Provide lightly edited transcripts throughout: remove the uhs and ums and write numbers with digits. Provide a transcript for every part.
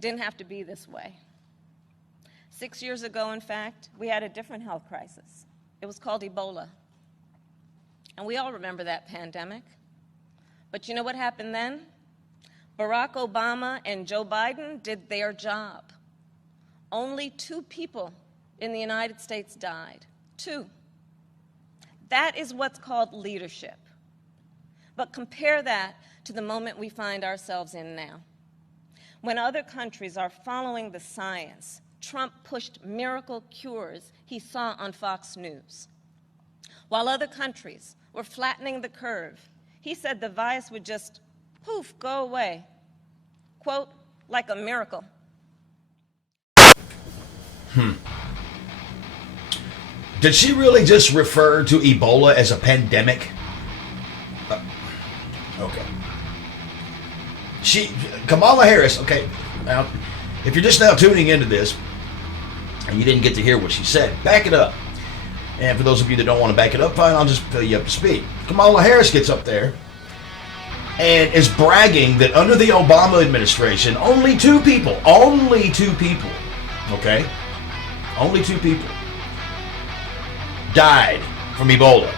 It didn't have to be this way. 6 years ago, in fact, we had a different health crisis. It was called Ebola. And we all remember that pandemic. But you know what happened then? Barack Obama and Joe Biden did their job. Only 2 people in the United States died. 2. That is what's called leadership. But compare that to the moment we find ourselves in now. When other countries are following the science, Trump pushed miracle cures he saw on Fox News. While other countries were flattening the curve, he said the virus would just, poof, go away. Quote, like a miracle. Did she really just refer to Ebola as a pandemic? Okay. Kamala Harris, okay, now, if you're just now tuning into this, and you didn't get to hear what she said, back it up. And for those of you that don't want to back it up, fine, I'll just fill you up to speed. Kamala Harris gets up there and is bragging that under the Obama administration, only two people, okay? Only 2 people died from Ebola.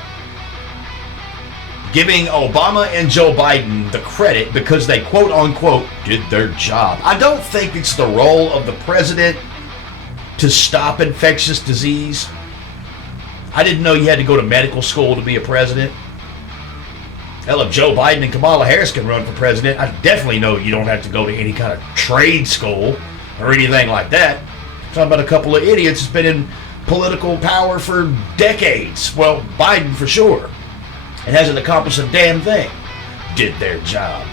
Giving Obama and Joe Biden the credit because they quote unquote did their job. I don't think it's the role of the president to stop infectious disease. I didn't know you had to go to medical school to be a president. Hell, if Joe Biden and Kamala Harris can run for president, I definitely know you don't have to go to any kind of trade school or anything like that. I'm talking about a couple of idiots that's been in political power for decades. Well, Biden for sure. And hasn't accomplished a damn thing. Did their job.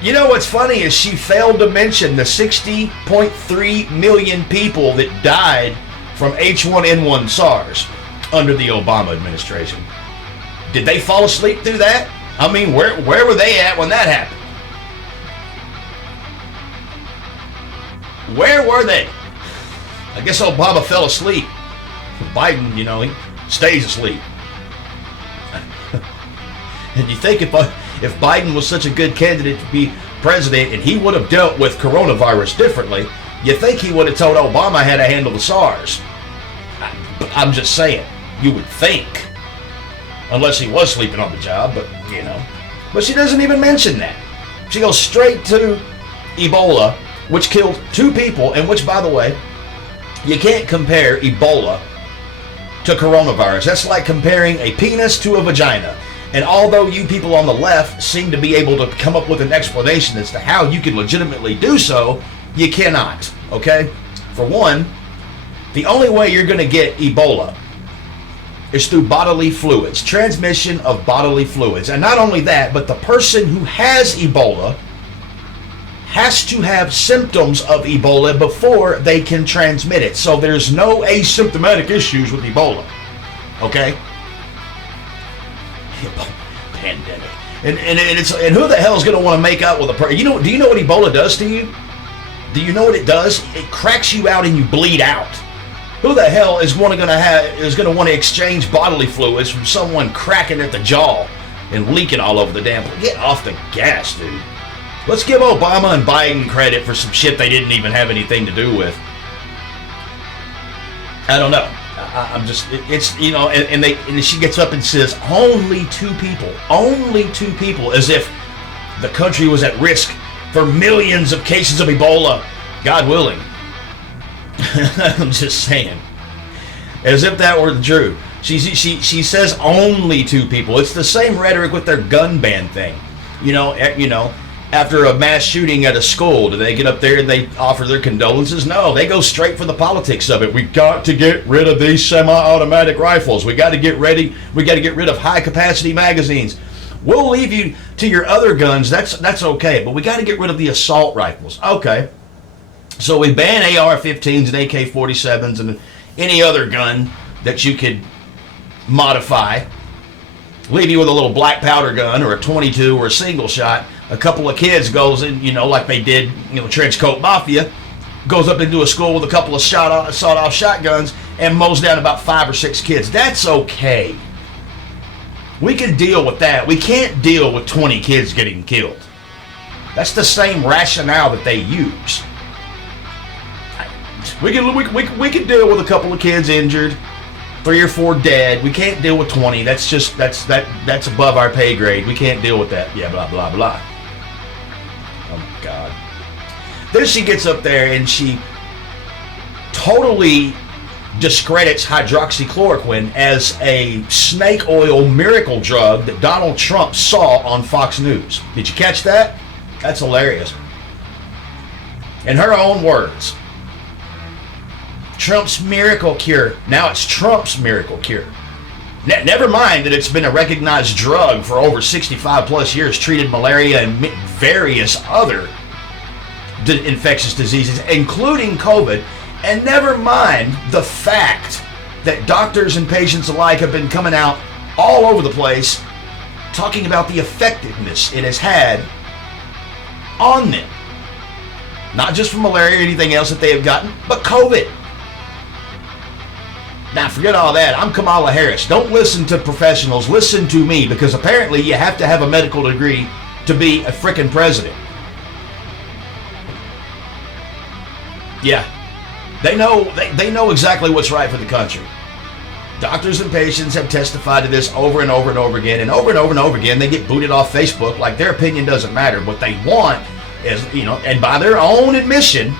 You know what's funny is she failed to mention the 60.3 million people that died from H1N1 SARS under the Obama administration. Did they fall asleep through that? I mean, where were they at when that happened? Where were they? I guess Obama fell asleep. Biden, you know, he stays asleep. And you think if Biden was such a good candidate to be president and he would have dealt with coronavirus differently, you think he would have told Obama how to handle the SARS. I'm just saying, you would think. Unless he was sleeping on the job, but, you know. But she doesn't even mention that. She goes straight to Ebola, which killed 2 people, and which, by the way, you can't compare Ebola to coronavirus. That's like comparing a penis to a vagina. And although you people on the left seem to be able to come up with an explanation as to how you can legitimately do so, you cannot, okay? For one, the only way you're going to get Ebola is through bodily fluids, transmission of bodily fluids. And not only that, but the person who has Ebola has to have symptoms of Ebola before they can transmit it. So there's no asymptomatic issues with Ebola, okay? Pandemic. And who the hell is going to want to make out with a person? Do you know what Ebola does to you? Do you know what it does? It cracks you out and you bleed out. Who the hell is going to want to exchange bodily fluids from someone cracking at the jaw and leaking all over the damn place? Get off the gas, dude. Let's give Obama and Biden credit for some shit they didn't even have anything to do with. I don't know. I'm just, it's, you know, and she gets up and says, only 2 people, as if the country was at risk for millions of cases of Ebola, God willing. I'm just saying, as if that were true. She says only 2 people. It's the same rhetoric with their gun ban thing. You know, after a mass shooting at a school, do they get up there and they offer their condolences? No, they go straight for the politics of it. We got to get rid of these semi-automatic rifles. We got to get rid of high-capacity magazines. We'll leave you to your other guns. That's okay, but we got to get rid of the assault rifles. Okay. So we ban AR-15s and AK-47s and any other gun that you could modify. Leave you with a little black powder gun or a 22 or a single shot. A couple of kids goes in, you know, like they did, you know, Trench Coat Mafia, goes up into a school with a couple of sawed-off shotguns and mows down about 5 or 6 kids. That's okay. We can deal with that. We can't deal with 20 kids getting killed. That's the same rationale that they use. We can deal with a couple of kids injured, 3 or 4 dead. We can't deal with 20. That's above our pay grade. We can't deal with that. Yeah, blah blah blah. Oh my God. Then she gets up there and she totally discredits hydroxychloroquine as a snake oil miracle drug that Donald Trump saw on Fox News. Did you catch that? That's hilarious. In her own words, Trump's miracle cure. Now it's Trump's miracle cure. Never mind that it's been a recognized drug for over 65 plus years, treated malaria and various other infectious diseases, including COVID. And never mind the fact that doctors and patients alike have been coming out all over the place talking about the effectiveness it has had on them. Not just from malaria or anything else that they have gotten, but COVID. Now, forget all that. I'm Kamala Harris. Don't listen to professionals. Listen to me, because apparently you have to have a medical degree to be a frickin' president. Yeah. They know exactly what's right for the country. Doctors and patients have testified to this over and over and over again, and over and over and over again, they get booted off Facebook like their opinion doesn't matter. What they want is, and by their own admission,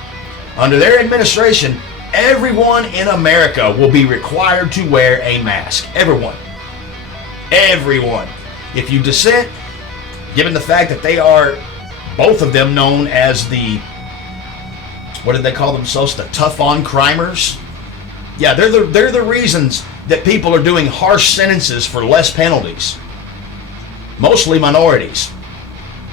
under their administration, everyone in America will be required to wear a mask. Everyone. Everyone. If you dissent, given the fact that they are, both of them, known as the, what did they call themselves? The tough-on crimers? Yeah, they're the reasons that people are doing harsh sentences for less penalties. Mostly minorities.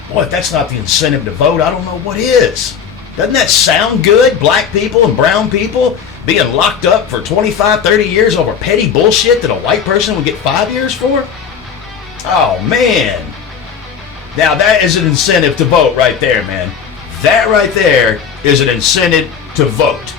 Boy, if that's not the incentive to vote, I don't know what is. Doesn't that sound good? Black people and brown people being locked up for 25, 30 years over petty bullshit that a white person would get 5 years for? Oh, man. Now, that is an incentive to vote right there, man. That right there is an incentive to vote.